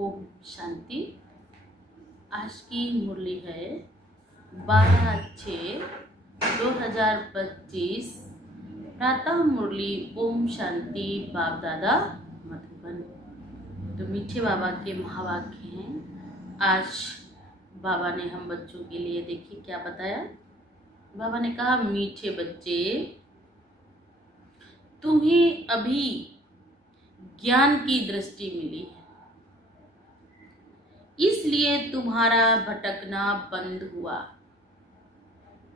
ओम शांति। आज की मुरली है 12/6/2025 प्रातः मुरली ओम शांति बाप दादा मधुबन। तो मीठे बाबा के महावाक्य हैं। आज बाबा ने हम बच्चों के लिए देखिए क्या बताया। बाबा ने कहा, मीठे बच्चे, तुम्हें अभी ज्ञान की दृष्टि मिली है, इसलिए तुम्हारा भटकना बंद हुआ।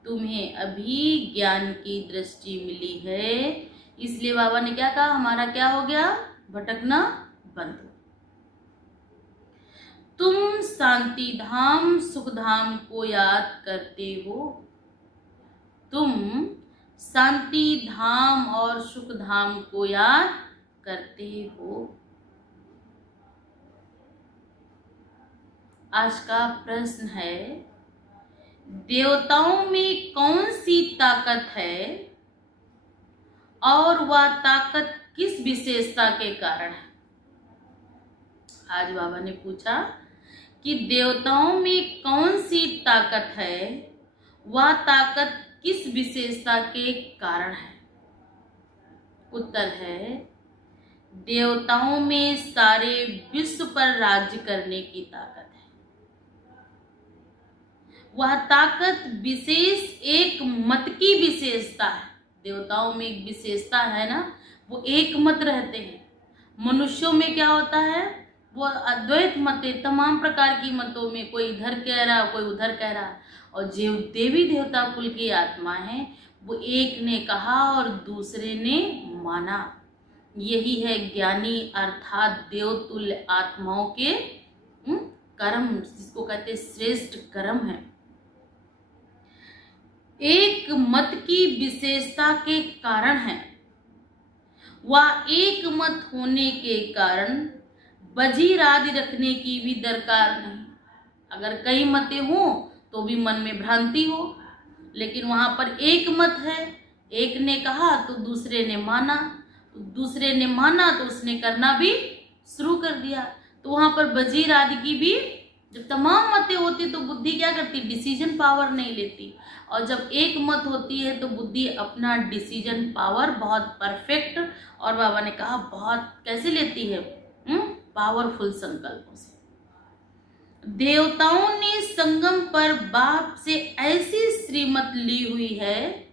तुम्हें अभी ज्ञान की दृष्टि मिली है, इसलिए बाबा ने क्या कहा, हमारा क्या हो गया, भटकना बंद हुआ। तुम शांति धाम सुख धाम को याद करते हो। तुम शांति धाम और सुख धाम को याद करते हो। आज का प्रश्न है, देवताओं में कौन सी ताकत है और वह ताकत किस विशेषता के कारण है। आज बाबा ने पूछा कि देवताओं में कौन सी ताकत है, वह ताकत किस विशेषता के कारण है। उत्तर है, देवताओं में सारे विश्व पर राज्य करने की ताकत है। वह ताकत विशेष एक मत की विशेषता है। देवताओं में एक विशेषता है ना, वो एक मत रहते हैं। मनुष्यों में क्या होता है, वो अद्वैत मत है। तमाम प्रकार की मतों में कोई इधर कह रहा है, कोई उधर कह रहा है। और जो देवी देवता कुल की आत्मा है, वो एक ने कहा और दूसरे ने माना। यही है ज्ञानी अर्थात देवतुल्य आत्माओं के कर्म, जिसको कहते श्रेष्ठ कर्म है। एक मत की विशेषता के कारण है। वह एक मत होने के कारण वजीर आदि रखने की भी दरकार नहीं। अगर कई मतें हों तो भी मन में भ्रांति हो, लेकिन वहां पर एक मत है। एक ने कहा तो दूसरे ने माना, दूसरे ने माना तो उसने करना भी शुरू कर दिया। तो वहां पर वजीर आदि की भी जब तमाम मतें होती तो बुद्धि क्या करती, डिसीजन पावर नहीं लेती। और जब एक मत होती है तो बुद्धि अपना डिसीजन पावर बहुत परफेक्ट, और बाबा ने कहा बहुत कैसे लेती है, पावरफुल संकल्पों से। देवताओं ने संगम पर बाप से ऐसी श्रीमत ली हुई है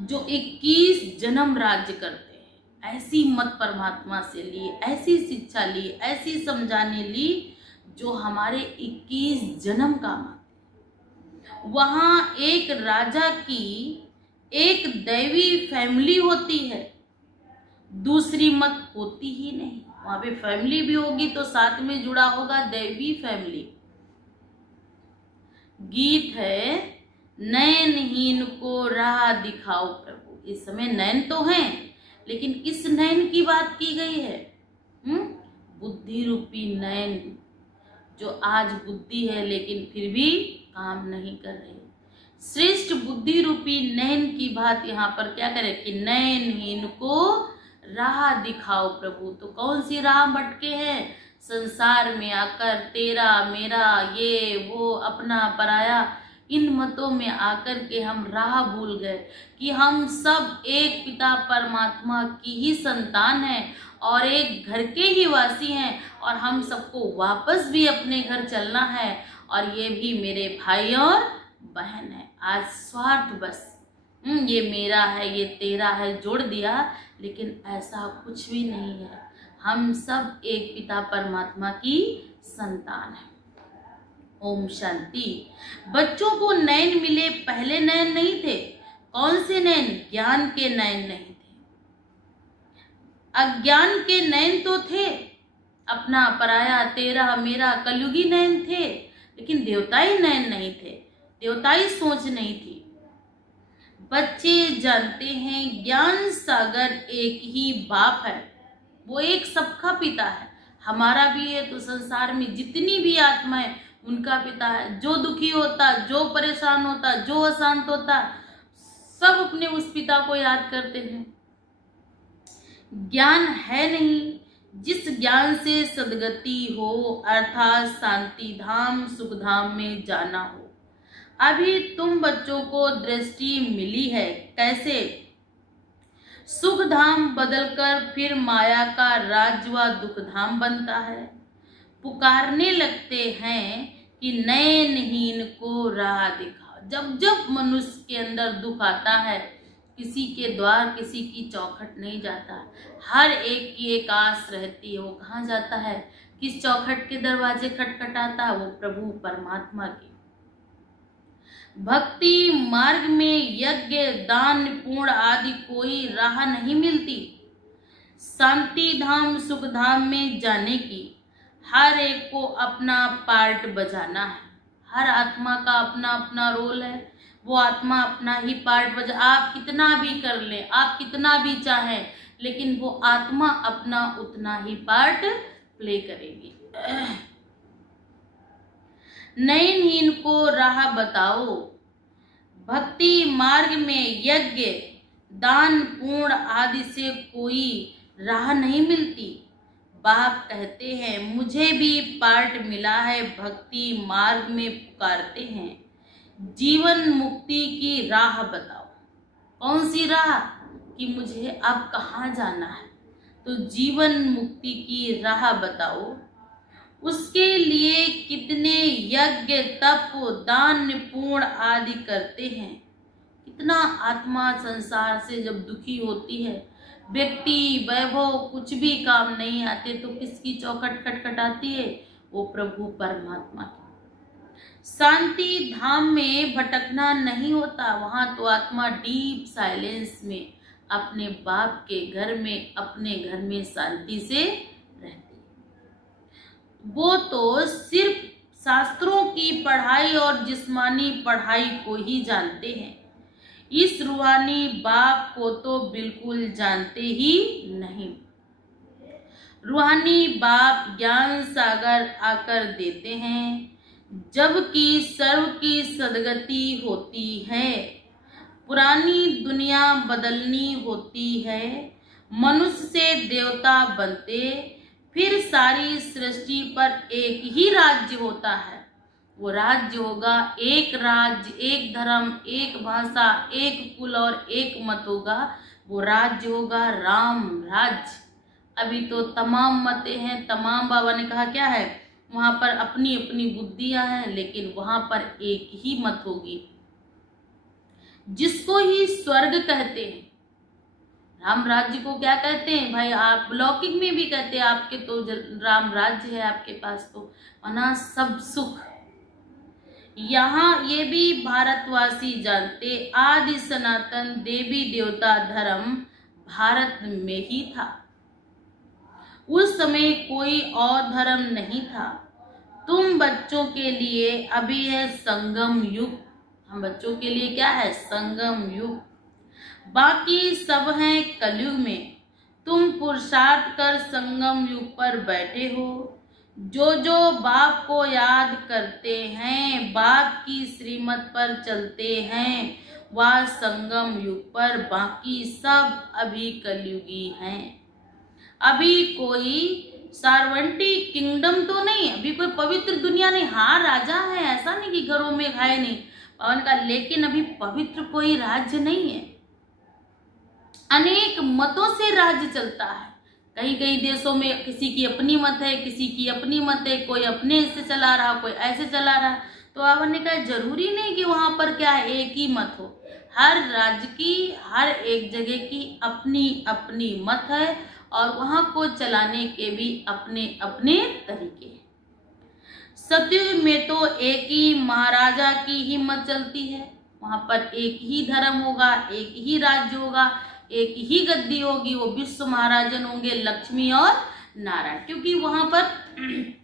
जो 21 जन्म राज्य करते हैं। ऐसी मत परमात्मा से ली, ऐसी शिक्षा ली, ऐसी समझाने ली जो हमारे 21 जन्म का मत। वहां एक राजा की एक दैवी फैमिली होती है, दूसरी मत होती ही नहीं। वहां पे फैमिली भी होगी तो साथ में जुड़ा होगा दैवी फैमिली। गीत है, नयनहीन को राह दिखाओ प्रभु। इस समय नयन तो हैं, लेकिन किस नयन की बात की गई है, बुद्धि रूपी नयन, जो आज बुद्धि है लेकिन फिर भी काम नहीं कर रही। श्रेष्ठ बुद्धि रूपी नयन की बात यहाँ पर क्या करे कि नयनहीन को राह दिखाओ प्रभु। तो कौन सी राह भटके हैं, संसार में आकर तेरा मेरा ये वो अपना पराया, इन मतों में आकर के हम राह भूल गए कि हम सब एक पिता परमात्मा की ही संतान हैं और एक घर के ही वासी हैं, और हम सबको वापस भी अपने घर चलना है। और ये भी मेरे भाई और बहन है। आज स्वार्थ बस ये मेरा है, ये तेरा है जोड़ दिया, लेकिन ऐसा कुछ भी नहीं है। हम सब एक पिता परमात्मा की संतान है। ओम शांति। बच्चों को नयन मिले, पहले नयन नहीं थे। कौन से नयन, ज्ञान के नयन नहीं थे। अज्ञान के नयन तो थे, अपना पराया तेरा मेरा कलयुगी नयन थे, लेकिन देवताई नयन नहीं थे, देवताई सोच नहीं थी। बच्चे जानते हैं ज्ञान सागर एक ही बाप है, वो एक सबका पिता है। हमारा भी है तो संसार में जितनी भी आत्मा है उनका पिता है। जो दुखी होता, जो परेशान होता, जो अशांत होता, सब अपने उस पिता को याद करते हैं। ज्ञान है नहीं, जिस ज्ञान से सद्गति हो, अर्थात शांति धाम सुख धाम में जाना हो। अभी तुम बच्चों को दृष्टि मिली है कैसे सुख धाम बदलकर फिर माया का राज्य व दुख धाम बनता है। पुकारने लगते हैं कि नयनहीन को राह दिखाओ। जब जब मनुष्य के अंदर दुख आता है, किसी के द्वार किसी की चौखट नहीं जाता, हर एक की एक आस रहती है। वो कहाँ जाता है, किस चौखट के दरवाजे खटखटाता है, वो प्रभु परमात्मा की। भक्ति मार्ग में यज्ञ दान पूर्ण आदि कोई राह नहीं मिलती। शांति धाम सुख धाम में जाने की हर एक को अपना पार्ट बजाना है। हर आत्मा का अपना अपना रोल है, वो आत्मा अपना ही पार्ट बजा। आप कितना भी कर लें, आप कितना भी चाहें, लेकिन वो आत्मा अपना उतना ही पार्ट प्ले करेगी। नयनहीन को राह बताओ। भक्ति मार्ग में यज्ञ दान पूर्ण आदि से कोई राह नहीं मिलती। बाप कहते हैं मुझे भी पार्ट मिला है, भक्ति मार्ग में पुकारते हैं जीवन मुक्ति की राह बताओ। कौन सी राह, कि मुझे अब कहाँ जाना है, तो जीवन मुक्ति की राह बताओ। उसके लिए कितने यज्ञ तप दान पूर्ण आदि करते हैं। कितना आत्मा संसार से जब दुखी होती है, व्यक्ति वैभव कुछ भी काम नहीं आते, तो किसकी चौखट खटखटाती है, वो प्रभु परमात्मा की। शांति धाम में भटकना नहीं होता, वहां तो आत्मा डीप साइलेंस में अपने बाप के घर में, अपने घर में शांति से रहती। वो तो सिर्फ शास्त्रों की पढ़ाई और जिस्मानी पढ़ाई को ही जानते हैं, इस रूहानी बाप को तो बिल्कुल जानते ही नहीं। रूहानी बाप ज्ञान सागर आकर देते हैं, जबकि सर्व की सद्गति होती है। पुरानी दुनिया बदलनी होती है, मनुष्य से देवता बनते, फिर सारी सृष्टि पर एक ही राज्य होता है। वो राज्य होगा एक राज्य, एक धर्म, एक भाषा, एक कुल और एक मत होगा। वो राज्य होगा राम राज्य। अभी तो तमाम मतें हैं, तमाम, बाबा ने कहा क्या है, वहां पर अपनी अपनी बुद्धियां हैं, लेकिन वहां पर एक ही मत होगी जिसको ही स्वर्ग कहते हैं। राम राज्य को क्या कहते हैं भाई, आप लौकिक में भी कहते हैं, आपके तो राम राज्य है आपके पास, तो मना सब सुख। यहाँ ये भी भारतवासी जानते, आदि सनातन देवी देवता धर्म भारत में ही था। उस समय कोई और धर्म नहीं था। तुम बच्चों के लिए अभी है संगम युग। हम बच्चों के लिए क्या है, संगम युग। बाकी सब हैं कलयुग में। तुम पुरुषार्थ कर संगम युग पर बैठे हो। जो जो बाप को याद करते हैं, बाप की श्रीमत पर चलते हैं, वह संगम युग पर, बाकी सब अभी कलयुगी हैं। अभी कोई सार्वंटी किंगडम तो नहीं, अभी कोई पवित्र दुनिया नहीं। हाँ राजा है, ऐसा नहीं कि घरों में खाए नहीं पवन का, लेकिन अभी पवित्र कोई राज्य नहीं है। अनेक मतों से राज्य चलता है। कई कई देशों में किसी की अपनी मत है, किसी की अपनी मत है, कोई अपने से चला रहा, कोई ऐसे चला रहा। तो बाबा ने कहा जरूरी नहीं कि वहां पर क्या है, एक ही मत हो। हर राज्य की, हर एक जगह की अपनी अपनी मत है, और वहां को चलाने के भी अपने अपने तरीके हैं। सतयुग में तो एक ही महाराजा की ही मत चलती है, वहां पर एक ही धर्म होगा, एक ही राज्य होगा, एक ही गद्दी होगी, वो विश्व महाराजन होंगे, लक्ष्मी और नारायण। क्योंकि वहां पर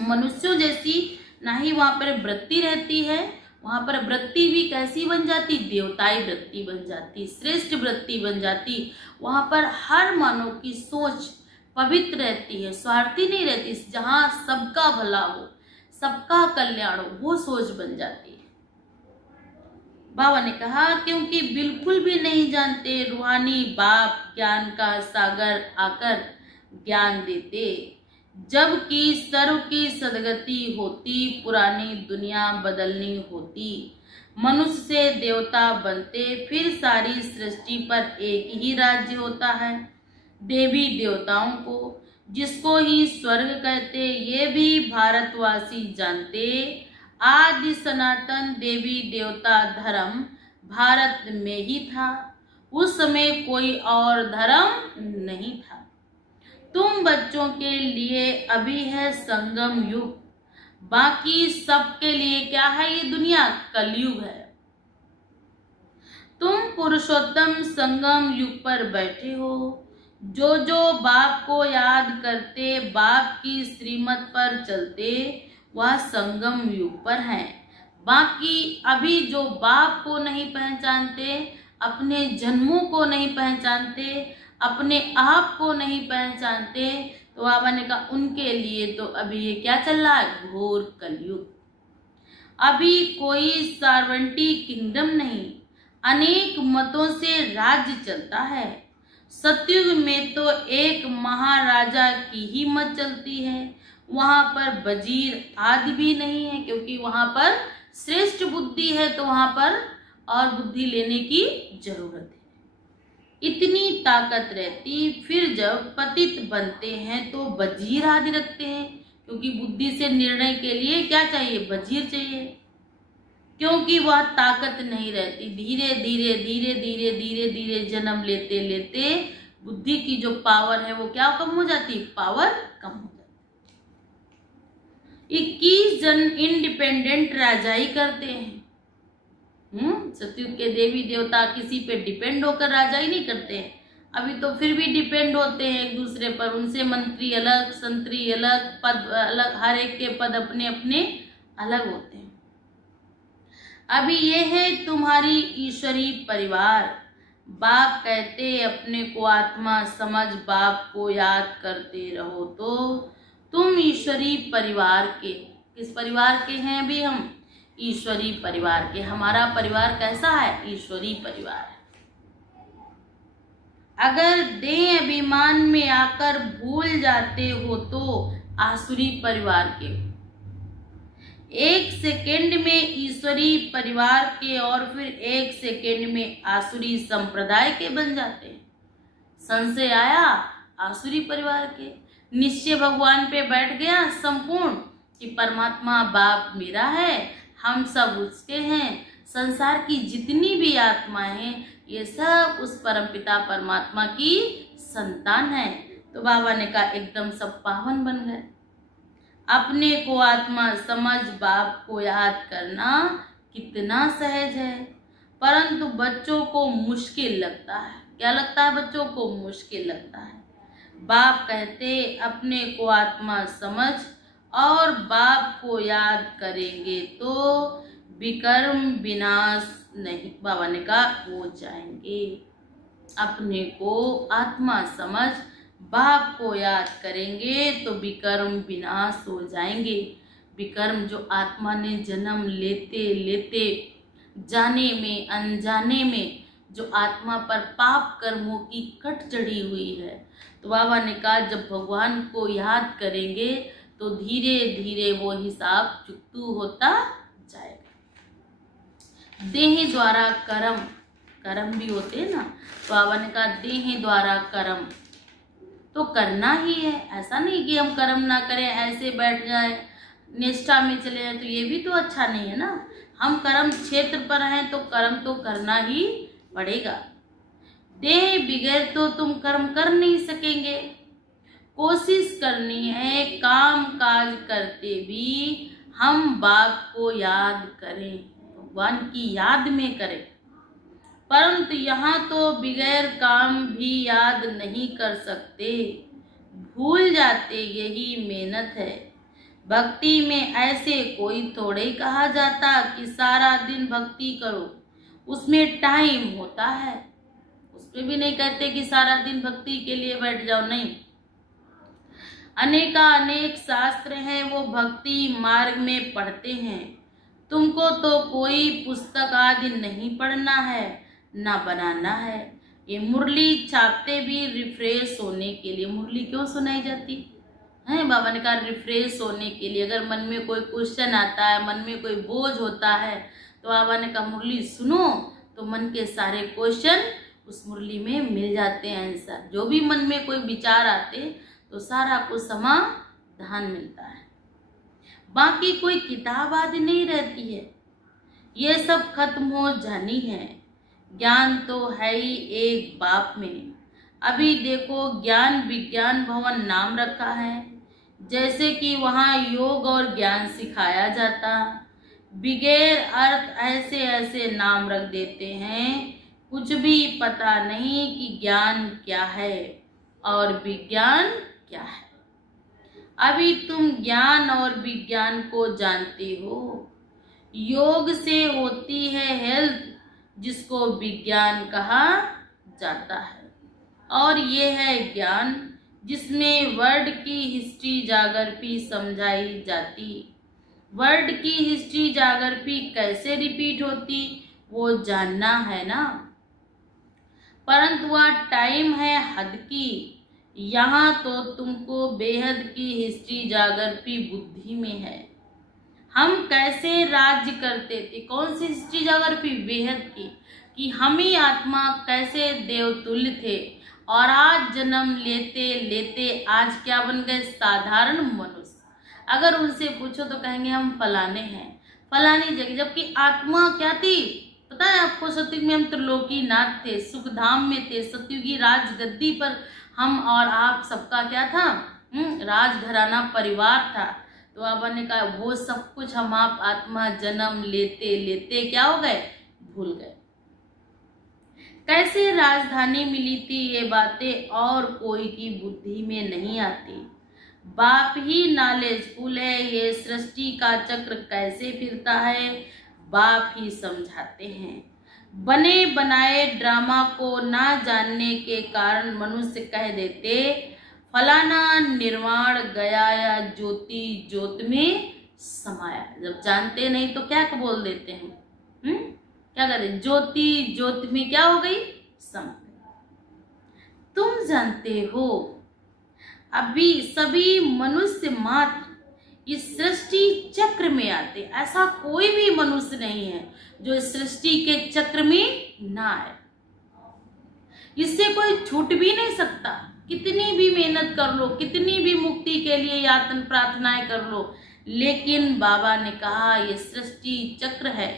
मनुष्यों जैसी ना ही वहां पर वृत्ति रहती है, वहां पर वृत्ति भी कैसी बन जाती, देवताई वृत्ति बन जाती, श्रेष्ठ वृत्ति बन जाती। वहां पर हर मानव की सोच पवित्र रहती है, स्वार्थी नहीं रहती। जहां सबका भला हो, सबका कल्याण हो, वो सोच बन जाती है। बाबा ने कहा क्योंकि बिल्कुल भी नहीं जानते, रूहानी बाप ज्ञान का सागर आकर ज्ञान देते। जबकि सर्व की सदगति होती, पुरानी दुनिया बदलनी होती, मनुष्य से देवता बनते, फिर सारी सृष्टि पर एक ही राज्य होता है। देवी देवताओं को, जिसको ही स्वर्ग कहते, ये भी भारतवासी जानते। आदि सनातन देवी देवता धर्म भारत में ही था, उस समय कोई और धर्म नहीं था। तुम बच्चों के लिए अभी है संगम युग, बाकी सबके लिए क्या है ये दुनिया? कलयुग है। तुम पुरुषोत्तम संगम युग पर बैठे हो। जो जो बाप को याद करते, बाप की श्रीमत पर चलते, वह संगम युग पर हैं। बाकी अभी जो बाप को नहीं पहचानते, अपने जन्मों को नहीं पहचानते, अपने आप को नहीं पहचानते, तो बाबा ने कहा उनके लिए तो अभी ये क्या चल रहा है? घोर कलयुग। अभी कोई सार्वंटी किंगडम नहीं, अनेक मतों से राज्य चलता है। सतयुग में तो एक महाराजा की ही मत चलती है, वहां पर वजीर आदि भी नहीं है, क्योंकि वहां पर श्रेष्ठ बुद्धि है, तो वहां पर और बुद्धि लेने की जरूरत है। इतनी ताकत रहती, फिर जब पतित बनते हैं तो वजीर आदि रखते हैं, क्योंकि बुद्धि से निर्णय के लिए क्या चाहिए? वजीर चाहिए। क्योंकि वह ताकत नहीं रहती, धीरे धीरे धीरे धीरे धीरे धीरे जन्म लेते लेते बुद्धि की जो पावर है वो क्या कम हो जाती? पावर कम हो जाती। 21 जन इंडिपेंडेंट राजाई करते हैं। सतयुग के देवी देवता किसी पे डिपेंड होकर राजाई नहीं करते हैं। अभी तो फिर भी डिपेंड होते हैं एक दूसरे पर, उनसे मंत्री अलग, संतरी अलग, पद अलग, हर एक के पद अपने अपने अलग होते हैं। अभी ये है तुम्हारी ईश्वरी परिवार। बाप कहते अपने को आत्मा समझ, बाप को याद करते रहो। तो तुम ईश्वरी परिवार के, किस परिवार के हैं अभी हम? ईश्वरी परिवार के। हमारा परिवार कैसा है? ईश्वरी परिवार है। अगर देह अभिमान में आकर भूल जाते हो तो आसुरी परिवार के, एक सेकेंड में ईश्वरी परिवार के और फिर एक सेकेंड में आसुरी संप्रदाय के बन जाते हैं। संशय आया आसुरी परिवार के, निश्चय भगवान पे बैठ गया संपूर्ण कि परमात्मा बाप मेरा है, हम सब उसके हैं, संसार की जितनी भी आत्माएं हैं ये सब उस परमपिता परमात्मा की संतान है। तो बाबा ने कहा एकदम सब पावन बन गए। अपने को आत्मा समझ, बाप को याद करना कितना सहज है, परंतु बच्चों को मुश्किल लगता है। क्या लगता है? बच्चों को मुश्किल लगता है। बाप कहते अपने को आत्मा समझ और बाप को याद करेंगे तो विकर्म विनाश नहीं, बाबा ने कहा, हो जाएंगे। अपने को आत्मा समझ, बाप को याद करेंगे तो विकर्म विनाश हो जाएंगे। विकर्म जो आत्मा ने जन्म लेते लेते जाने में अनजाने में जो आत्मा पर पाप कर्मों की कट चढ़ी हुई है, तो बाबा ने कहा जब भगवान को याद करेंगे तो धीरे धीरे वो हिसाब चुकतू होता जाएगा। देह द्वारा कर्म, कर्म भी होते हैं ना, तो बाबा ने कहा देह द्वारा कर्म तो करना ही है। ऐसा नहीं कि हम कर्म ना करें, ऐसे बैठ जाए, निष्ठा में चले जाए, तो ये भी तो अच्छा नहीं है ना। हम कर्म क्षेत्र पर हैं तो कर्म तो करना ही पड़ेगा। देह बगैर तो तुम कर्म कर नहीं सकेंगे। कोशिश करनी है काम काज करते भी हम बाप को याद करें, भगवान की याद में करें। परंतु यहाँ तो बगैर काम भी याद नहीं कर सकते, भूल जाते, यही मेहनत है। भक्ति में ऐसे कोई थोड़े ही कहा जाता कि सारा दिन भक्ति करो, उसमें टाइम होता है। उसमें भी नहीं कहते कि सारा दिन भक्ति के लिए बैठ जाओ, नहीं। अनेक शास्त्र हैं वो भक्ति मार्ग में पढ़ते हैं। तुमको तो कोई पुस्तक आदि नहीं पढ़ना है, ना बनाना है। ये मुरली छापते भी रिफ्रेश होने के लिए। मुरली क्यों सुनाई जाती है? बाबा ने कहा रिफ्रेश होने के लिए। अगर मन में कोई क्वेश्चन आता है, मन में कोई बोझ होता है, तो बाबा ने कहा मुरली सुनो, तो मन के सारे क्वेश्चन उस मुरली में मिल जाते हैं आंसर। जो भी मन में कोई विचार आते तो सारा कुछ समाधान मिलता है। बाकी कोई किताब आदि नहीं रहती है, ये सब खत्म हो जानी है। ज्ञान तो है ही एक बाप में। अभी देखो ज्ञान विज्ञान भवन नाम रखा है, जैसे कि वहाँ योग और ज्ञान सिखाया जाता। बगैर अर्थ ऐसे ऐसे नाम रख देते हैं, कुछ भी पता नहीं कि ज्ञान क्या है और विज्ञान क्या है। अभी तुम ज्ञान और विज्ञान को जानते हो। योग से होती है हेल्थ, जिसको विज्ञान कहा जाता है। और ये है ज्ञान, जिसमें वर्ड की हिस्ट्री जाग्रफी समझाई जाती। वर्ड की हिस्ट्री जाग्रफी कैसे रिपीट होती वो जानना है ना। परंतु वह टाइम है हद की, यहाँ तो तुमको बेहद की हिस्ट्री जाग्रफी बुद्धि में है। हम कैसे राज्य करते थे, कौन सी हिस्ट्री जाग्रफी? बेहद की, कि हम ही आत्मा कैसे देवतुल्य थे और आज जन्म लेते लेते आज क्या बन गए? साधारण मनुष्य। अगर उनसे पूछो तो कहेंगे हम फलाने हैं, फलानी जगह। जबकि आत्मा क्या थी पता है आपको? सतयुग में हम त्रिलोकीनाथ थे, सुखधाम में थे, सतयुगी राजगद्दी पर हम और आप सबका क्या था? राजघराना परिवार था। तो बाबा ने कहा वो सब कुछ हम आप आत्मा जन्म लेते लेते क्या हो गए? भूल गए। कैसे राजधानी मिली थी ये बातें और कोई की बुद्धि में नहीं आती। बाप ही नॉलेजफुल है, ये सृष्टि का चक्र कैसे फिरता है बाप ही समझाते हैं। बने बनाए ड्रामा को ना जानने के कारण मनुष्य कह देते फलाना निर्वाण गया या ज्योति ज्योत में समाया। जब जानते नहीं तो क्या बोल देते हैं? क्या करें? ज्योति ज्योति में क्या हो गई? समा गई। तुम जानते हो अभी सभी मनुष्य मात्र इस सृष्टि चक्र में आते। ऐसा कोई भी मनुष्य नहीं है जो इस सृष्टि के चक्र में ना आए। इससे कोई छूट भी नहीं सकता। कितनी भी मेहनत कर लो, कितनी भी मुक्ति के लिए यातन प्रार्थनाएं कर लो, लेकिन बाबा ने कहा ये सृष्टि चक्र है,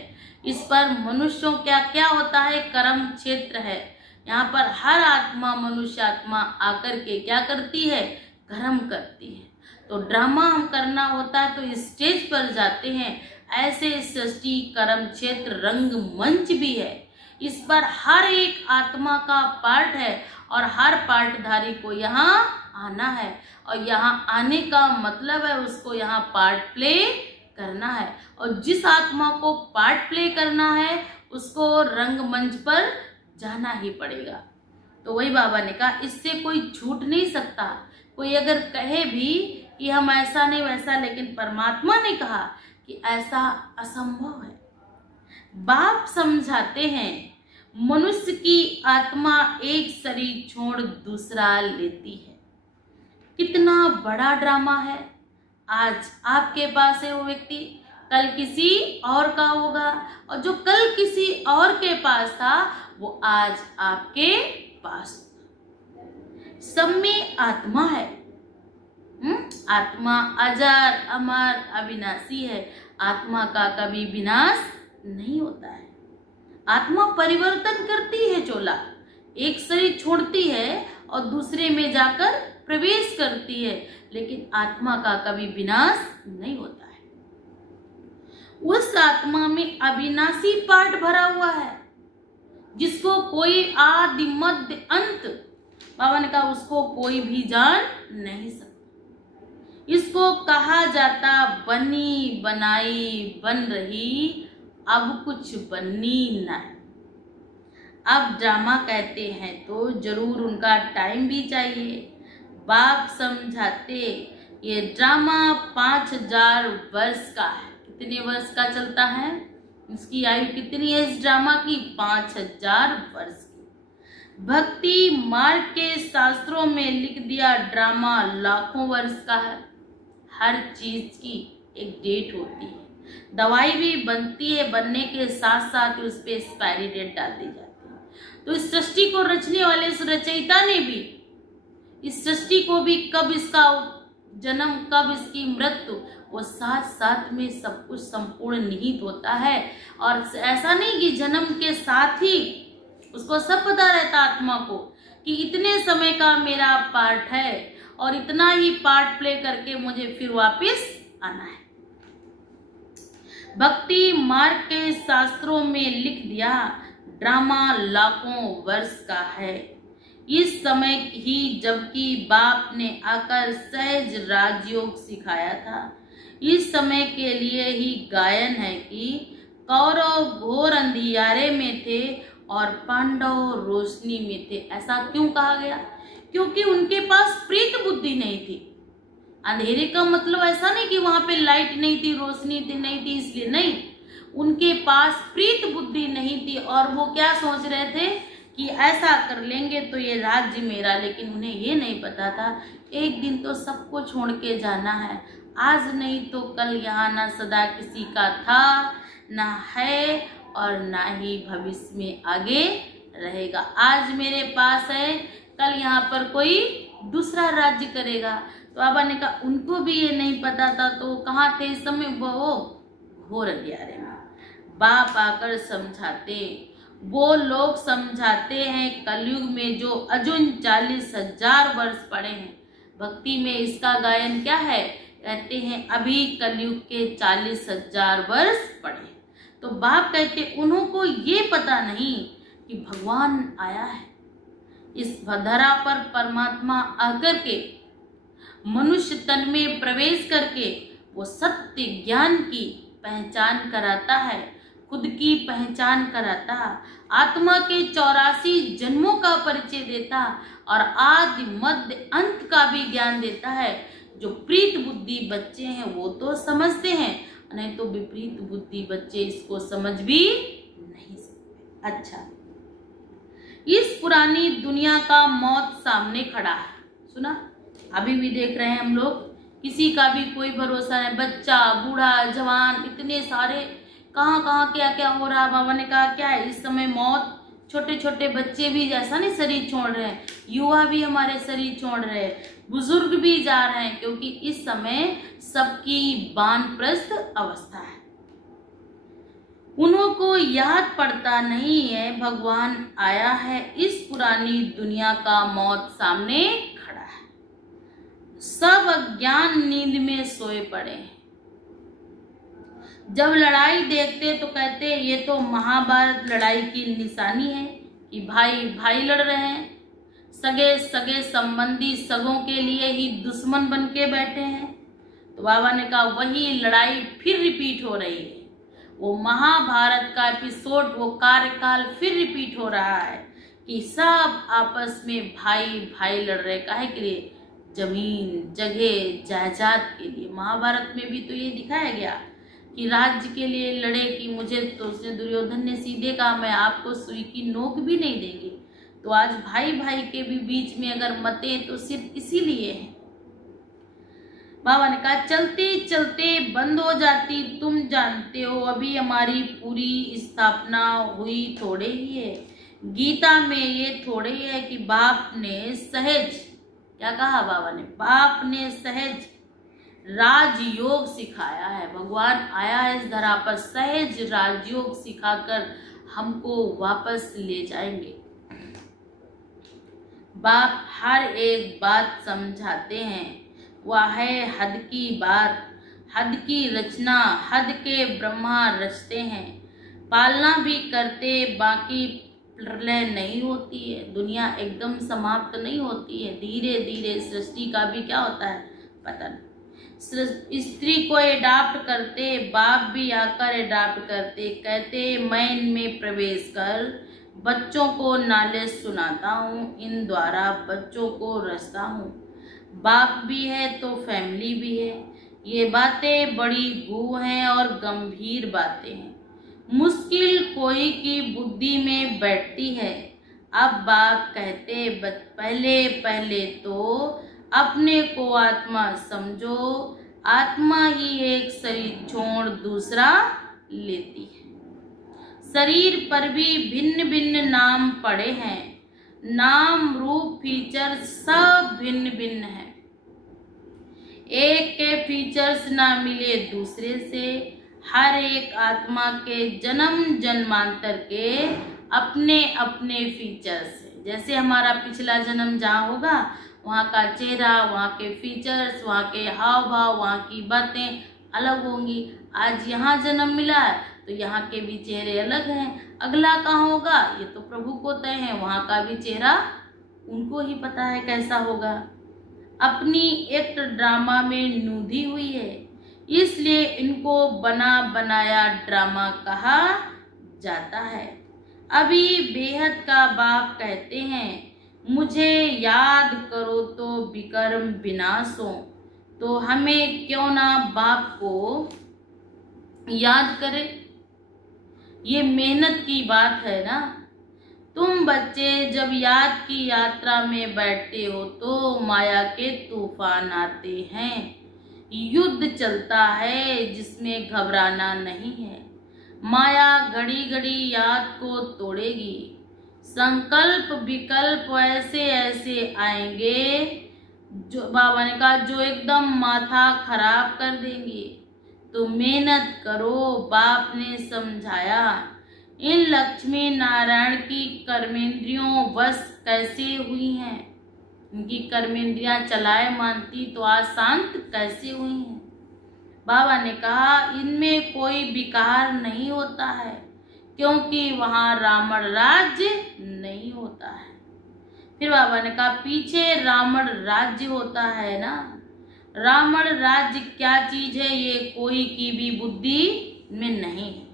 इस पर मनुष्यों क्या क्या होता है? कर्म क्षेत्र है। यहाँ पर हर आत्मा मनुष्य आत्मा आकर के क्या करती है? कर्म करती है। तो ड्रामा हम करना होता है तो स्टेज पर जाते हैं। ऐसे सृष्टि कर्म क्षेत्र रंग मंच भी है, इस पर हर एक आत्मा का पार्ट है और हर पार्टधारी को यहाँ आना है। और यहाँ आने का मतलब है उसको यहाँ पार्ट प्ले करना है। और जिस आत्मा को पार्ट प्ले करना है उसको रंगमंच पर जाना ही पड़ेगा। तो वही बाबा ने कहा इससे कोई छूट नहीं सकता। कोई अगर कहे भी कि हम ऐसा नहीं वैसा, लेकिन परमात्मा ने कहा कि ऐसा असंभव है। बाप समझाते हैं मनुष्य की आत्मा एक शरीर छोड़ दूसरा लेती है। कितना बड़ा ड्रामा है। आज आपके पास है वो व्यक्ति, कल किसी और का होगा, और जो कल किसी और के पास था वो आज आपके पास। सब में आत्मा है। आत्मा अजर अमर अविनाशी है। आत्मा का कभी विनाश नहीं होता है। आत्मा परिवर्तन करती है चोला, एक शरीर छोड़ती है और दूसरे में जाकर प्रवेश करती है, लेकिन आत्मा का कभी विनाश नहीं होता है। उस आत्मा में अविनाशी पार्ट भरा हुआ है, जिसको कोई आदि मध्य अंत, बाबा ने कहा उसको कोई भी जान नहीं सकता। इसको कहा जाता बनी बनाई बन रही, अब कुछ बननी ना। अब ड्रामा कहते हैं तो जरूर उनका टाइम भी चाहिए। बाप समझाते ये ड्रामा 5000 वर्ष का है। कितने वर्ष का चलता है? इसकी आयु कितनी है इस ड्रामा की? 5000 वर्ष की। भक्ति मार्ग के शास्त्रों में लिख दिया ड्रामा लाखों वर्ष का है। हर चीज की एक डेट होती है। दवाई भी बनती है, बनने के साथ साथ उस पर एक्सपायरी डेट डाल दी जाती है। तो इस सृष्टि को रचने वाले इस रचयिता ने भी इस सृष्टि को भी कब इसका जन्म, कब इसकी मृत्यु, वो साथ साथ में सब कुछ संपूर्ण निहित होता है। और ऐसा नहीं कि जन्म के साथ ही उसको सब पता रहता आत्मा को कि इतने समय का मेरा पार्ट है और इतना ही पार्ट प्ले करके मुझे फिर वापस आना है। भक्ति मार्ग के शास्त्रों में लिख दिया ड्रामा लाखों वर्ष का है। इस समय ही जबकि बाप ने आकर सहज राजयोग सिखाया था। इस समय के लिए ही गायन है कि कौरव घोर अंधियारे में थे और पांडव रोशनी में थे। ऐसा क्यों कहा गया? क्योंकि उनके पास प्रीत बुद्धि नहीं थी। अंधेरे का मतलब ऐसा नहीं कि वहां पे लाइट नहीं थी, रोशनी थी नहीं थी, इसलिए नहीं। उनके पास प्रीत बुद्धि नहीं थी और वो क्या सोच रहे थे कि ऐसा कर लेंगे तो ये राज्य मेरा। लेकिन उन्हें ये नहीं पता था एक दिन तो सबको छोड़ के जाना है। आज नहीं तो कल यहाँ ना सदा किसी का था, ना है और ना ही भविष्य में आगे रहेगा। आज मेरे पास है, कल यहाँ पर कोई दूसरा राज्य करेगा। तो बाबा ने कहा उनको भी ये नहीं पता था, तो कहाँ थे इस समय? वो घोर अंधियारे में। बाप आकर समझाते, वो लोग समझाते हैं कलयुग में जो अजुन 40,000 वर्ष पड़े हैं। भक्ति में इसका गायन क्या है? कहते हैं अभी कलयुग के 40,000 वर्ष पड़े। तो बाप कहते उन्हों को ये पता नहीं कि भगवान आया है इस धरा पर। परमात्मा आकर के मनुष्य तन में प्रवेश करके वो सत्य ज्ञान की पहचान कराता है, खुद की पहचान कराता, आत्मा के 84 जन्मों का परिचय देता और आदि मध्य अंत का भी ज्ञान देता है। जो प्रीत बुद्धि बच्चे हैं वो तो समझते हैं, नहीं तो विपरीत बुद्धि बच्चे इसको समझ भी नहीं सकते। अच्छा, इस पुरानी दुनिया का मौत सामने खड़ा है। सुना? अभी भी देख रहे हैं हम लोग, किसी का भी कोई भरोसा नहीं। बच्चा, बूढ़ा, जवान, इतने सारे कहाँ कहाँ क्या क्या हो रहा। बाबा ने कहा क्या है इस समय मौत। छोटे छोटे बच्चे भी ऐसा नहीं शरीर छोड़ रहे हैं, युवा भी हमारे शरीर छोड़ रहे हैं, बुजुर्ग भी जा रहे हैं, क्योंकि इस समय सबकी वानप्रस्थ अवस्था है। उन्हों को याद पड़ता नहीं है भगवान आया है, इस पुरानी दुनिया का मौत सामने खड़ा है। सब अज्ञान नींद में सोए पड़े हैं। जब लड़ाई देखते तो कहते ये तो महाभारत लड़ाई की निशानी है कि भाई भाई लड़ रहे हैं, सगे सगे संबंधी सगों के लिए ही दुश्मन बन के बैठे हैं। तो बाबा ने कहा वही लड़ाई फिर रिपीट हो रही है। वो महाभारत का एपिसोड, वो कार्यकाल फिर रिपीट हो रहा है कि सब आपस में भाई भाई लड़ रहे। काहे के लिए? जमीन, जगह, जायदाद के लिए। महाभारत में भी तो ये दिखाया गया कि राज्य के लिए लड़े कि मुझे, तो उसने दुर्योधन ने सीधे कहा मैं आपको सुई की नोक भी नहीं देंगे। तो आज भाई भाई के भी बीच में अगर मतें तो सिर्फ इसीलिए है। बाबा ने कहा चलते चलते बंद हो जाती, तुम जानते हो अभी हमारी पूरी स्थापना हुई थोड़े ही है। गीता में ये थोड़े ही है कि बाप ने सहज, क्या कहा बाबा ने? बाप ने सहज राजयोग सिखाया है। भगवान आया है इस धरा पर सहज राजयोग सिखाकर हमको वापस ले जाएंगे। बाप हर एक बात समझाते हैं, वह है हद की बात, हद की रचना, हद के ब्रह्मा रचते हैं, पालना भी करते, बाकी प्रलय नहीं होती है। दुनिया एकदम समाप्त नहीं होती है, धीरे धीरे सृष्टि का भी क्या होता है पता नहीं। स्त्री को अडॉप्ट करते, बाप भी आकर अडॉप्ट करते, कहते मैं इनमें प्रवेश कर बच्चों को नॉलेज सुनाता हूँ, इन द्वारा बच्चों को रचता हूँ। बाप भी है तो फैमिली भी है। ये बातें बड़ी गूढ़ हैं और गंभीर बातें हैं, मुश्किल कोई की बुद्धि में बैठती है। अब बाप कहते पहले पहले तो अपने को आत्मा समझो, आत्मा ही एक शरीर छोड़ दूसरा लेती है। शरीर पर भी भिन्न भिन्न नाम पड़े हैं, नाम रूप फीचर सब भिन्न भिन्न है। एक के फीचर्स ना मिले दूसरे से, हर एक आत्मा के जन्म जन्मांतर के अपने अपने फीचर्स है। जैसे हमारा पिछला जन्म जहाँ होगा वहाँ का चेहरा, वहाँ के फीचर्स, वहाँ के हाव भाव, वहाँ की बातें अलग होंगी। आज यहाँ जन्म मिला है तो यहाँ के भी चेहरे अलग हैं। अगला कहाँ होगा ये तो प्रभु को तय है, वहाँ का भी चेहरा उनको ही पता है कैसा होगा। अपनी एक्ट ड्रामा में नूधी हुई है, इसलिए इनको बना बनाया ड्रामा कहा जाता है। अभी बेहद का बाप कहते हैं मुझे याद करो तो विकर्म विनाश हो, तो हमें क्यों ना बाप को याद करें। ये मेहनत की बात है ना। तुम बच्चे जब याद की यात्रा में बैठते हो तो माया के तूफान आते हैं, युद्ध चलता है जिसमें घबराना नहीं है। माया घड़ी घड़ी याद को तोड़ेगी, संकल्प विकल्प ऐसे ऐसे आएंगे जो बाबा ने कहा जो एकदम माथा खराब कर देंगे। तो मेहनत करो, बाप ने समझाया। इन लक्ष्मी नारायण की कर्मेंद्रियों बस कैसे हुई हैं, इनकी कर्मेंद्रियां चलाए मानती तो आज शांत कैसे हुई हैं। बाबा ने कहा इनमें कोई विकार नहीं होता है, क्योंकि वहाँ रावण राज्य नहीं होता है। फिर बाबा ने कहा पीछे रावण राज्य होता है ना। रावण राज्य क्या चीज है ये कोई की भी बुद्धि में नहीं है।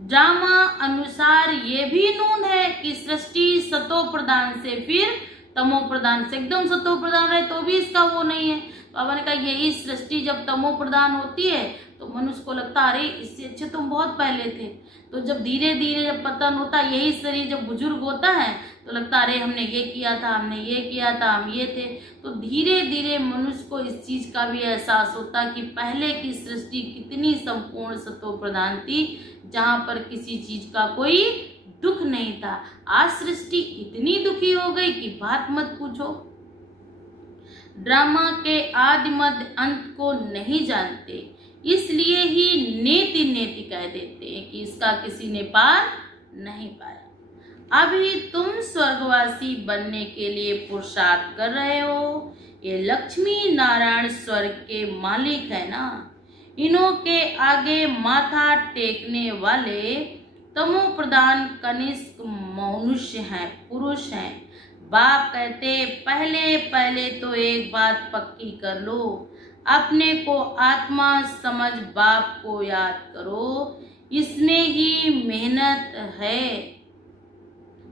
ड्रामा अनुसार ये भी नून है कि सृष्टि सतो प्रधान से फिर तमो प्रधान से, एकदम सतो प्रधान रहे तो भी इसका वो नहीं है। बाबा ने कहा यही सृष्टि जब तमो प्रधान होती है तो मनुष्य को लगता अरे इससे अच्छे तुम बहुत पहले थे। तो जब धीरे धीरे जब पतन होता है, यही शरीर जब बुजुर्ग होता है तो लगता अरे हमने ये किया था, हमने ये किया था, हम ये थे। तो धीरे धीरे मनुष्य को इस चीज का भी एहसास होता कि पहले की सृष्टि कितनी संपूर्ण सतो प्रधान थी, जहाँ पर किसी चीज का कोई दुख नहीं था। आज सृष्टि इतनी दुखी हो गई कि बात मत पूछो। ड्रामा के आदि मध्य अंत को नहीं जानते, इसलिए ही नेति नेति कह देते हैं कि इसका किसी ने पार नहीं पाया। अभी तुम स्वर्गवासी बनने के लिए पुरुषार्थ कर रहे हो। ये लक्ष्मी नारायण स्वर्ग के मालिक है ना। इन्हों के आगे माथा टेकने वाले तमो प्रधान कनिष्क मनुष्य हैं, पुरुष हैं। बाप कहते पहले पहले तो एक बात पक्की कर लो, अपने को आत्मा समझ बाप को याद करो, इसमें ही मेहनत है।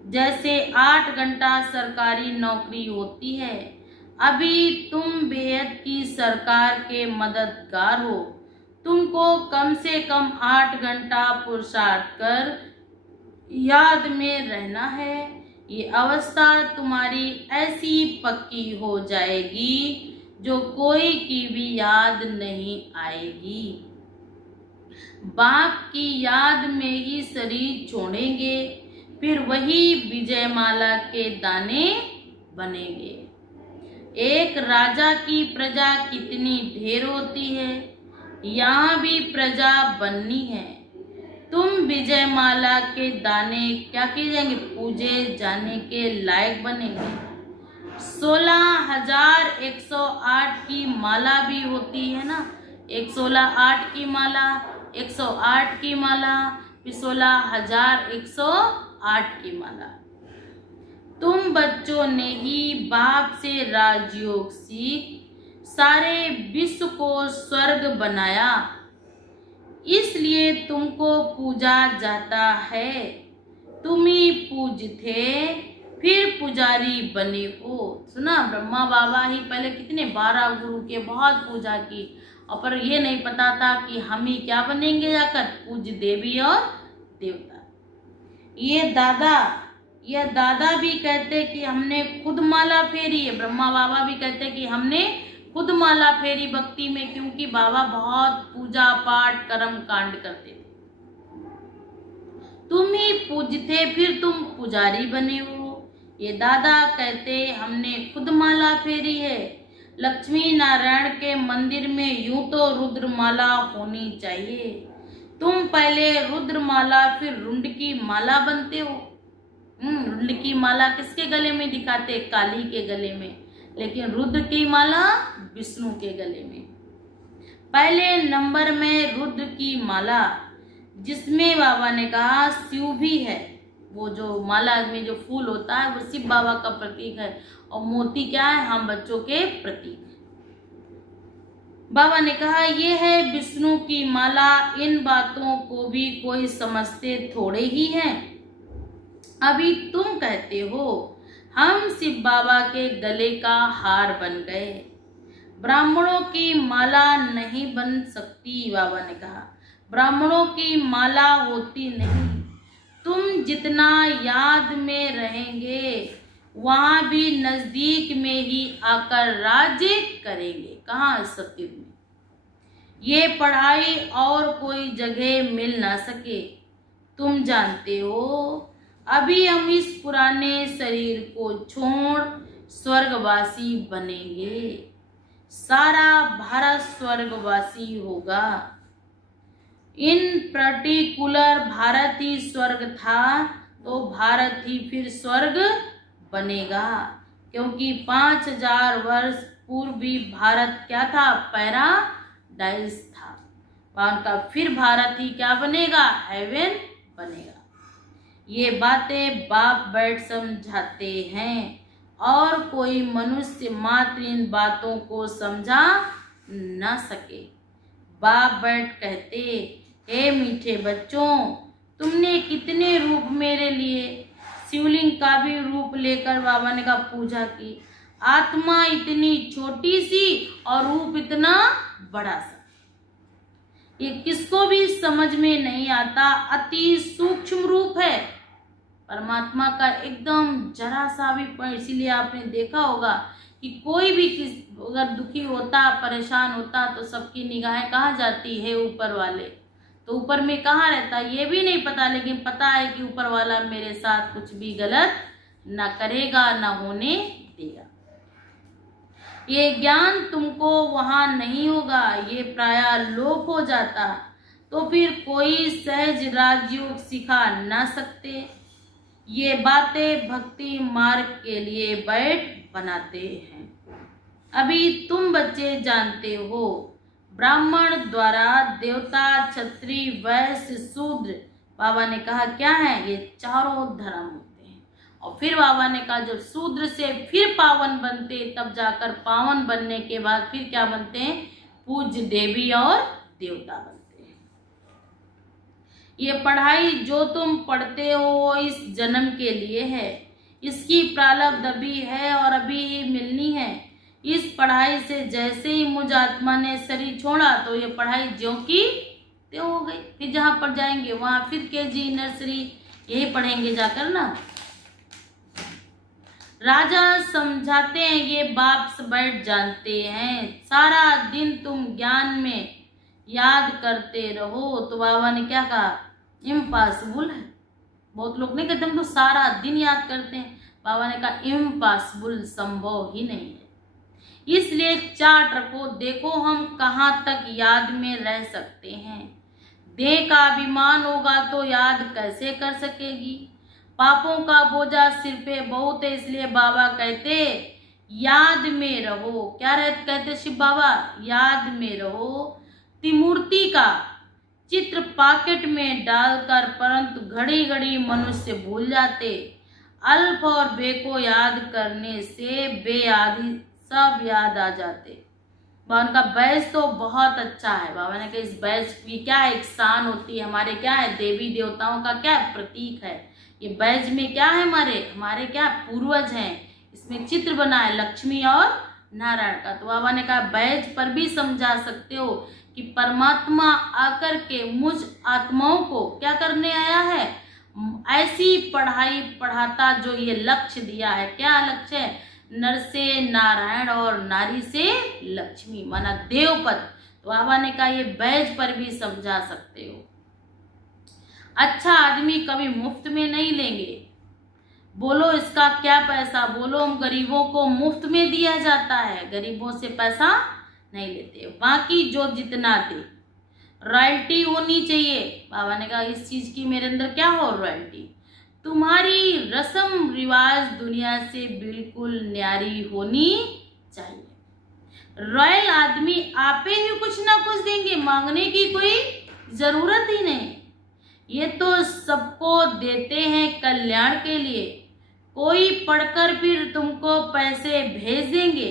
जैसे 8 घंटा सरकारी नौकरी होती है, अभी तुम बेहद की सरकार के मददगार हो। तुमको कम से कम 8 घंटा पुरुषार्थ कर याद में रहना है। ये अवस्था तुम्हारी ऐसी पक्की हो जाएगी जो कोई की भी याद नहीं आएगी। बाप की याद में ही शरीर छोड़ेंगे, फिर वही विजयमाला के दाने बनेंगे। एक राजा की प्रजा कितनी ढेर होती है, यहाँ भी प्रजा बननी है। तुम विजयमाला के दाने क्या किए जाएंगे, पूजे जाने के लायक बनेंगे। 16,108 की माला भी होती है ना, 116,8 की माला, 108 की माला, फिर 16,108 की माला। तुम बच्चों ने ही बाप से राजयोग सीख सारे विश्व को स्वर्ग बनाया, इसलिए तुमको पूजा जाता है। तुम ही पूज थे, फिर पुजारी बने हो। सुना, ब्रह्मा बाबा ही पहले कितने 12 गुरु के बहुत पूजा की, और पर ये नहीं पता था कि हम ही क्या बनेंगे जाकर, पूज्य देवी और देवता। ये दादा यह दादा भी कहते कि हमने खुद माला फेरी है, ब्रह्मा बाबा भी कहते कि हमने खुद माला फेरी भक्ति में, क्योंकि बाबा बहुत पूजा पाठ कर्म कांड करते थे। तुम ही पूजते फिर तुम पुजारी बने हो। ये दादा कहते हमने खुद माला फेरी है। लक्ष्मी नारायण के मंदिर में यूं तो रुद्रमाला होनी चाहिए। तुम पहले रुद्रमाला फिर रुंड की माला बनते हो। रुंड की माला किसके गले में दिखाते? काली के गले में, लेकिन रुद्र की माला विष्णु के गले में। पहले नंबर में रुद्र की माला, जिसमें बाबा ने कहा शिव भी है। वो जो माला में जो फूल होता है वो शिव बाबा का प्रतीक है, और मोती क्या है? हम बच्चों के प्रतीक। बाबा ने कहा ये है विष्णु की माला। इन बातों को भी कोई समझते थोड़े ही हैं। अभी तुम कहते हो हम शिव बाबा के गले का हार बन गए। ब्राह्मणों की माला नहीं बन सकती, बाबा ने कहा। ब्राह्मणों की माला होती नहीं। तुम जितना याद में रहेंगे वहां भी नजदीक में ही आकर राज्य करेंगे। कहाँ? सत्युग में। ये पढ़ाई और कोई जगह मिल ना सके। तुम जानते हो अभी हम इस पुराने शरीर को छोड़ स्वर्गवासी बनेंगे। सारा भारत स्वर्गवासी होगा। इन पर्टिकुलर भारत ही स्वर्ग था, तो भारत ही फिर स्वर्ग बनेगा, क्योंकि 5000 वर्ष पूर्व भी भारत क्या था? पैराडाइज था। उनका फिर भारत ही क्या बनेगा? हेवन बनेगा। ये बातें बाप बैठ समझाते हैं, और कोई मनुष्य मात्र इन बातों को समझा न सके। बाप बैठ कहते, हे मीठे बच्चों, तुमने कितने रूप मेरे लिए, शिवलिंग का भी रूप लेकर बाबा ने कहा पूजा की। आत्मा इतनी छोटी सी और रूप इतना बड़ा सा, ये किसको भी समझ में नहीं आता। अति सूक्ष्म रूप है परमात्मा का, एकदम जरा सा भी। इसीलिए आपने देखा होगा कि कोई भी अगर दुखी होता, परेशान होता, तो सबकी निगाहें कहाँ जाती है? ऊपर वाले। तो ऊपर में कहाँ रहता ये भी नहीं पता, लेकिन पता है कि ऊपर वाला मेरे साथ कुछ भी गलत ना करेगा, ना होने देगा। ये ज्ञान तुमको वहां नहीं होगा, ये प्रायः लोप हो जाता, तो फिर कोई सहज राजयोग सिखा ना सकते। ये बातें भक्ति मार्ग के लिए बैठ बनाते हैं। अभी तुम बच्चे जानते हो ब्राह्मण द्वारा देवता, क्षत्रिय, वैश्य, शूद्र, बाबा ने कहा क्या है? ये चारों धर्म होते हैं। और फिर बाबा ने कहा जब शूद्र से फिर पावन बनते, तब जाकर पावन बनने के बाद फिर क्या बनते हैं? पूज्य देवी और देवता बनते हैं। ये पढ़ाई जो तुम पढ़ते हो इस जन्म के लिए है। इसकी प्रारब्ध अभी है और अभी ही मिलनी है। इस पढ़ाई से जैसे ही मुझ आत्मा ने शरीर छोड़ा, तो ये पढ़ाई ज्यों की त्यों हो गई। फिर जहां पर जाएंगे वहां फिर केजी, नर्सरी यही पढ़ेंगे जाकर ना। राजा समझाते हैं, ये बाप बैठ जानते हैं। सारा दिन तुम ज्ञान में याद करते रहो। तो बाबा ने क्या कहा? इम्पॉसिबल है। बहुत लोग नहीं कहते हम तो सारा दिन याद करते हैं। बाबा ने कहा इम्पॉसिबल, संभव ही नहीं है। इसलिए चार्ट रखो, देखो हम कहाँ तक याद में रह सकते हैं। देह का अभिमान होगा तो याद कैसे कर सकेगी? पापों का बोझा सिर पे बहुत है, इसलिए बाबा कहते याद में रहो। क्या कहते शिव बाबा? याद में रहो। त्रिमूर्ति का चित्र पॉकेट में डालकर, परंतु घड़ी घड़ी मनुष्य भूल जाते। अल्फ और बे को याद करने से बे आदि सब याद आ जाते। बाबा का बैज तो बहुत अच्छा है। बाबा ने कहा इस बैज की क्या है? एक शान होती है हमारे, क्या है? देवी देवताओं का क्या प्रतीक है। ये बैज में क्या है? हमारे क्या पूर्वज हैं। इसमें चित्र बना है लक्ष्मी और नारायण का। तो बाबा ने कहा बैज पर भी समझा सकते हो कि परमात्मा आकर के मुझ आत्माओं को क्या करने आया है? ऐसी पढ़ाई पढ़ाता जो ये लक्ष्य दिया है। क्या लक्ष्य है? नर से नारायण और नारी से लक्ष्मी, माना देवपद। तो बाबा ने कहा ये बैज पर भी समझा सकते हो। अच्छा आदमी कभी मुफ्त में नहीं लेंगे। बोलो इसका क्या पैसा? बोलो हम गरीबों को मुफ्त में दिया जाता है, गरीबों से पैसा नहीं लेते। बाकी जो जितना दे, रॉयल्टी होनी चाहिए। बाबा ने कहा इस चीज की मेरे अंदर क्या हो? रॉयल्टी। तुम्हारी रस्म रिवाज दुनिया से बिल्कुल न्यारी होनी चाहिए। रॉयल आदमी आपे ही कुछ ना कुछ देंगे, मांगने की कोई जरूरत ही नहीं। ये तो सबको देते हैं कल्याण के लिए। कोई पढ़कर फिर तुमको पैसे भेज देंगे,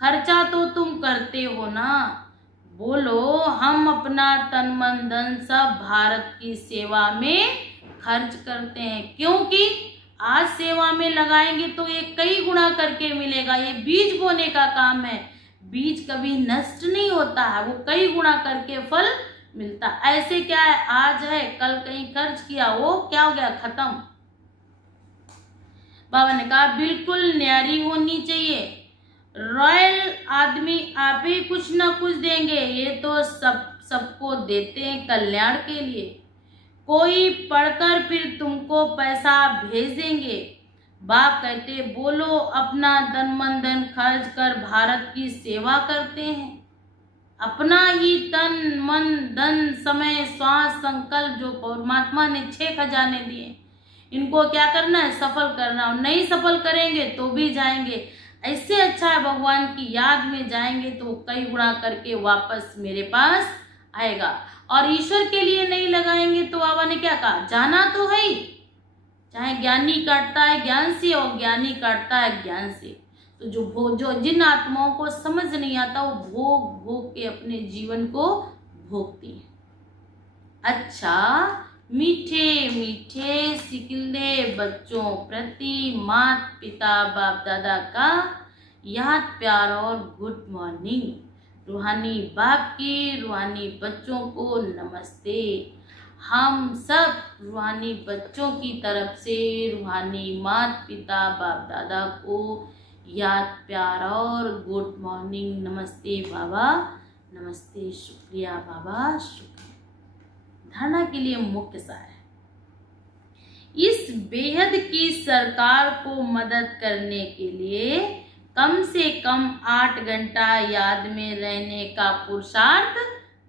खर्चा तो तुम करते हो ना। बोलो हम अपना तन मन धन सब भारत की सेवा में खर्च करते हैं, क्योंकि आज सेवा में लगाएंगे तो ये कई गुना करके मिलेगा। ये बीज बोने का काम है, बीज कभी नष्ट नहीं होता है, वो कई गुना करके फल मिलता। ऐसे क्या है, आज है कल कहीं खर्च किया, वो क्या हो गया? खत्म। बाबा ने कहा बिल्कुल न्यारी होनी चाहिए। रॉयल आदमी आप ही कुछ ना कुछ देंगे, ये तो सबको देते हैं कल्याण के लिए। कोई पढ़कर फिर तुमको पैसा भेज देंगे। बाप कहते बोलो अपना तन मन धन खर्च कर भारत की सेवा करते हैं। अपना ही तन मन धन समय श्वास संकल्प जो परमात्मा ने 6 खजाने दिए, इनको क्या करना है? सफल करना। और नहीं सफल करेंगे तो भी जाएंगे। ऐसे अच्छा है भगवान की याद में जाएंगे तो कई गुणा करके वापस मेरे पास आएगा। और ईश्वर के लिए नहीं लगाएंगे तो बाबा ने क्या कहा? जाना तो है ही। चाहे ज्ञानी काटता है ज्ञान से और ज्ञानी काटता है ज्ञान से। तो जो जिन आत्माओं को समझ नहीं आता वो भोग भोग के अपने जीवन को भोगती है। अच्छा मीठे मीठे सिकिल्दे बच्चों प्रति माता पिता बाप दादा का याद प्यार और गुड मॉर्निंग। रूहानी बाप की रूहानी बच्चों को नमस्ते। हम सब रूहानी बच्चों की तरफ से रूहानी माता पिता बाप दादा को याद प्यार और गुड मॉर्निंग। नमस्ते बाबा, नमस्ते, शुक्रिया बाबा, शुक्रिया। धारणा के लिए मुख्य सार है, इस बेहद की सरकार को मदद करने के लिए कम से कम 8 घंटा याद में रहने का पुरुषार्थ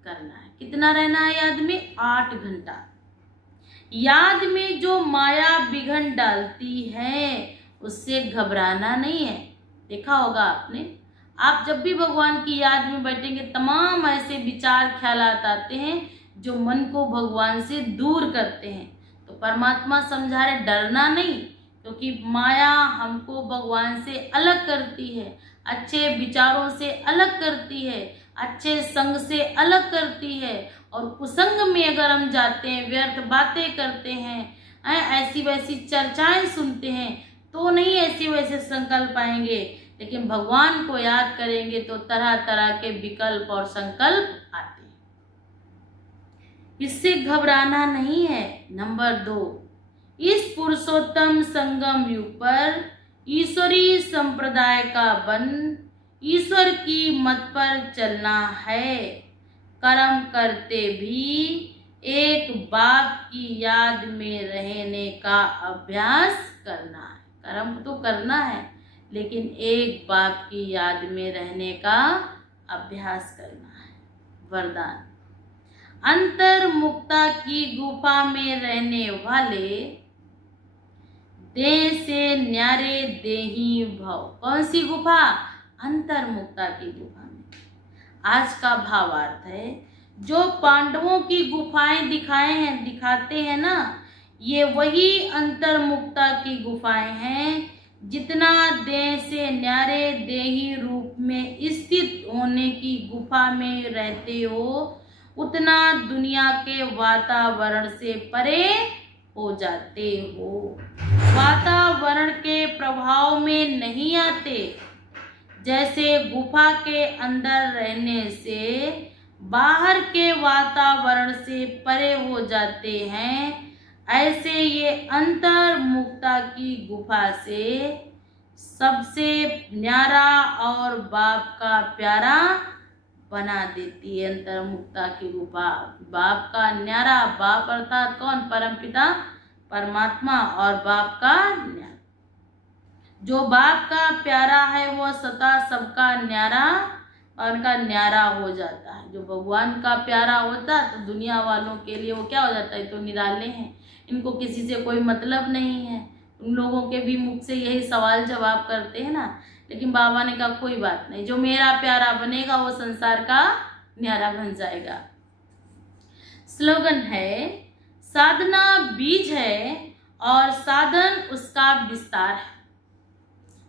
करना है। कितना रहना है याद में? 8 घंटा। याद में जो माया बिघन डालती है उससे घबराना नहीं है। देखा होगा आपने, आप जब भी भगवान की याद में बैठेंगे तमाम ऐसे विचार ख्यालात आते हैं जो मन को भगवान से दूर करते हैं। तो परमात्मा समझा रहे डरना नहीं, क्योंकि माया हमको भगवान से अलग करती है, अच्छे विचारों से अलग करती है, अच्छे संग से अलग करती है। और कुसंग में अगर हम जाते हैं, व्यर्थ बातें करते हैं, ऐसी वैसी चर्चाएं सुनते हैं, तो नहीं ऐसे वैसे संकल्प आएंगे। लेकिन भगवान को याद करेंगे तो तरह तरह के विकल्प और संकल्प आते हैं। इससे घबराना नहीं है। नंबर 2, इस पुरुषोत्तम संगम युग पर ईश्वरीय संप्रदाय का बंध, ईश्वर की मत पर चलना है। कर्म करते भी एक बाप की याद में रहने का अभ्यास करना है। कर्म तो करना है, लेकिन एक बाप की याद में रहने का अभ्यास करना है। वरदान, अंतर्मुक्ता की गुफा में रहने वाले देह से न्यारे देही भव। कौन सी गुफा? अंतर्मुक्ता की गुफा में। आज का भावार्थ है, जो पांडवों की गुफाएं दिखाते हैं ना, ये वही अंतर्मुक्ता की गुफाएं हैं। जितना देह से न्यारे देही रूप में स्थित होने की गुफा में रहते हो, उतना दुनिया के वातावरण से परे हो जाते हो। वातावरण के प्रभाव में नहीं आते। जैसे गुफा के अंदर रहने से बाहर के वातावरण से परे हो जाते हैं, ऐसे ये अंतर्मुखता की गुफा से सबसे न्यारा और बाप का प्यारा बना देती है। अंतर्मुखता की गुफा बाप का न्यारा, बाप अर्थात कौन? परमपिता परमात्मा, और बाप का न्यारा। जो बाप का प्यारा है वो सदा सबका न्यारा और उनका न्यारा हो जाता है। जो भगवान का प्यारा होता है तो दुनिया वालों के लिए वो क्या हो जाता है? तो निराले हैं, इनको किसी से कोई मतलब नहीं है। उन लोगों के भी मुख से यही सवाल जवाब करते हैं ना। लेकिन बाबा ने कहा कोई बात नहीं, जो मेरा प्यारा बनेगा वो संसार का न्यारा बन जाएगा। स्लोगन है, साधना बीज है और साधन उसका विस्तार है।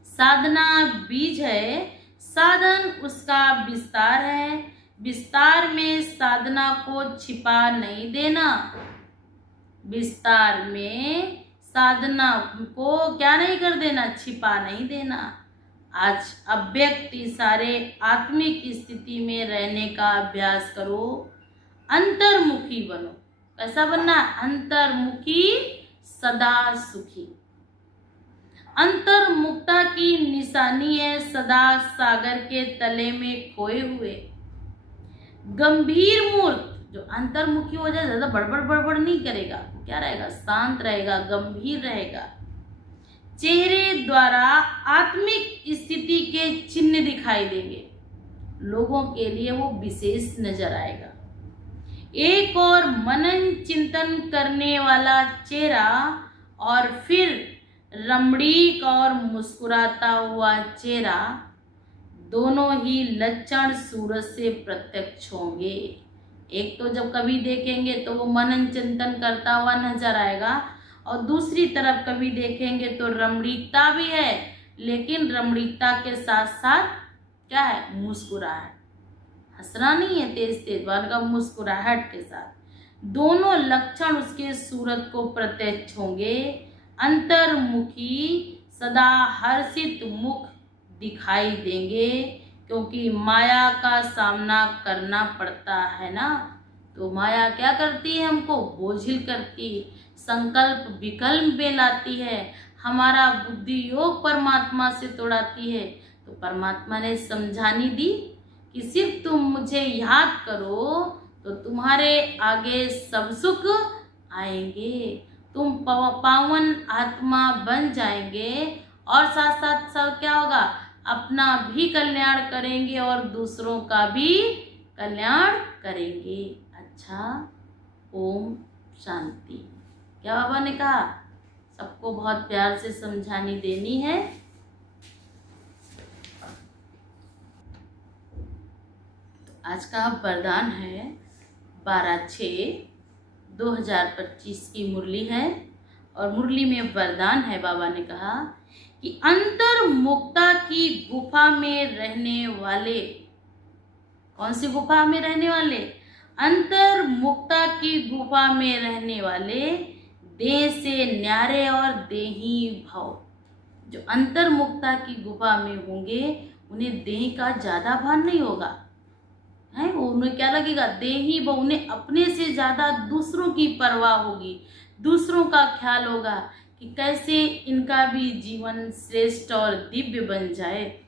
साधना बीज है, साधन उसका विस्तार है। विस्तार में साधना को छिपा नहीं देना। विस्तार में साधना को क्या नहीं कर देना? छिपा नहीं देना। आज अव्यक्त सारे आत्मिक स्थिति में रहने का अभ्यास करो। अंतर्मुखी बनो। कैसा बनना? अंतर्मुखी सदा सुखी। अंतर्मुखता की निशानी है सदा सागर के तले में खोए हुए। गंभीर मूर्त जो अंतर्मुखी हो जाए, ज्यादा बड़बड़ बड़बड़ नहीं करेगा, क्या रहेगा? शांत रहेगा, गंभीर रहेगा। चेहरे द्वारा आत्मिक स्थिति के चिन्ह दिखाई देंगे, लोगों के लिए वो विशेष नजर आएगा। एक और मनन चिंतन करने वाला चेहरा और फिर रमणीक और मुस्कुराता हुआ चेहरा, दोनों ही लक्षण सूरज से प्रत्यक्ष होंगे। एक तो जब कभी देखेंगे तो वो मनन चिंतन करता हुआ नजर आएगा, और दूसरी तरफ कभी देखेंगे तो रमणीकता भी है, लेकिन रमणीकता के साथ साथ क्या है? मुस्कुराहट। हंसना नहीं है तेज तेज, बल्कि मुस्कुराहट के साथ। दोनों लक्षण उसके सूरत को प्रत्यक्ष होंगे। अंतर्मुखी सदा हर्षित मुख दिखाई देंगे, क्योंकि माया का सामना करना पड़ता है ना। तो माया क्या करती है? हमको बोझिल करती, संकल्प विकल्प में लाती है, हमारा बुद्धि योग परमात्मा से तोड़ाती है। तो परमात्मा ने समझानी दी कि सिर्फ तुम मुझे याद करो तो तुम्हारे आगे सब सुख आएंगे, तुम पावन आत्मा बन जाएंगे, और साथ साथ सब क्या होगा? अपना भी कल्याण करेंगे और दूसरों का भी कल्याण करेंगे। अच्छा, ओम शांति। क्या बाबा ने कहा? सबको बहुत प्यार से समझानी देनी है। तो आज का वरदान है 12/6/2025 की मुरली है, और मुरली में वरदान है, बाबा ने कहा कि अंतर्मुखता की गुफा में रहने वाले, कौन सी गुफा में रहने वाले? अंतर्मुखता की गुफा में रहने वाले देह से न्यारे और देही भाव। जो अंतर्मुखता की गुफा में होंगे उन्हें देह का ज्यादा भान नहीं होगा, है वो उन्हें क्या लगेगा? देही भाव। उन्हें अपने से ज्यादा दूसरों की परवाह होगी, दूसरों का ख्याल होगा कि कैसे इनका भी जीवन श्रेष्ठ और दिव्य बन जाए।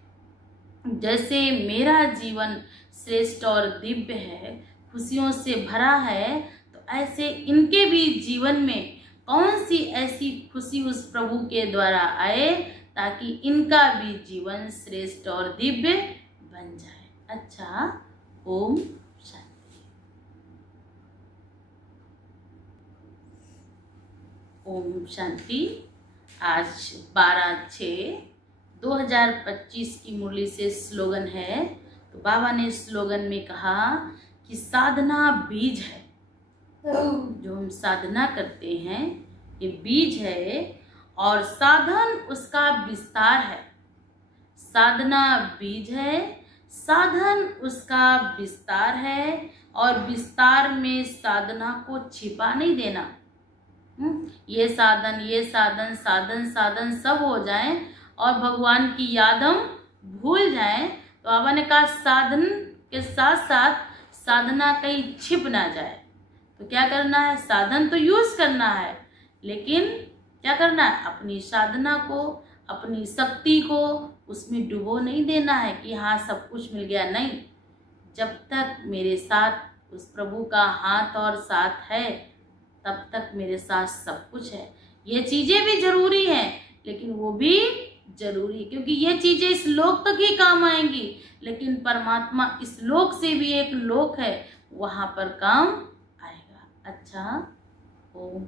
जैसे मेरा जीवन श्रेष्ठ और दिव्य है, खुशियों से भरा है, तो ऐसे इनके भी जीवन में कौन सी ऐसी खुशी उस प्रभु के द्वारा आए ताकि इनका भी जीवन श्रेष्ठ और दिव्य बन जाए। अच्छा, ओम शांति। ओम शांति। आज 12/6/2025 की मुरली से स्लोगन है। तो बाबा ने स्लोगन में कहा कि साधना बीज है। जो हम साधना करते हैं ये बीज है, और साधन उसका विस्तार है। साधना बीज है, साधन उसका विस्तार है, और विस्तार में साधना को छिपा नहीं देना। ये साधन ये साधन साधन साधन सब हो जाए और भगवान की याद हम भूल जाएं। तो बाबा ने कहा साधन के साथ साथ साधना कहीं छिप ना जाए। तो क्या करना है? साधन तो यूज करना है, लेकिन क्या करना है, अपनी साधना को, अपनी शक्ति को उसमें डुबो नहीं देना है कि हाँ सब कुछ मिल गया। नहीं, जब तक मेरे साथ उस प्रभु का हाथ और साथ है तब तक मेरे साथ सब कुछ है। ये चीजें भी जरूरी हैं, लेकिन वो भी जरूरी, क्योंकि ये चीजें इस लोक तक ही काम आएंगी, लेकिन परमात्मा इस लोक से भी एक लोक है, वहां पर काम आएगा। अच्छा, ओम।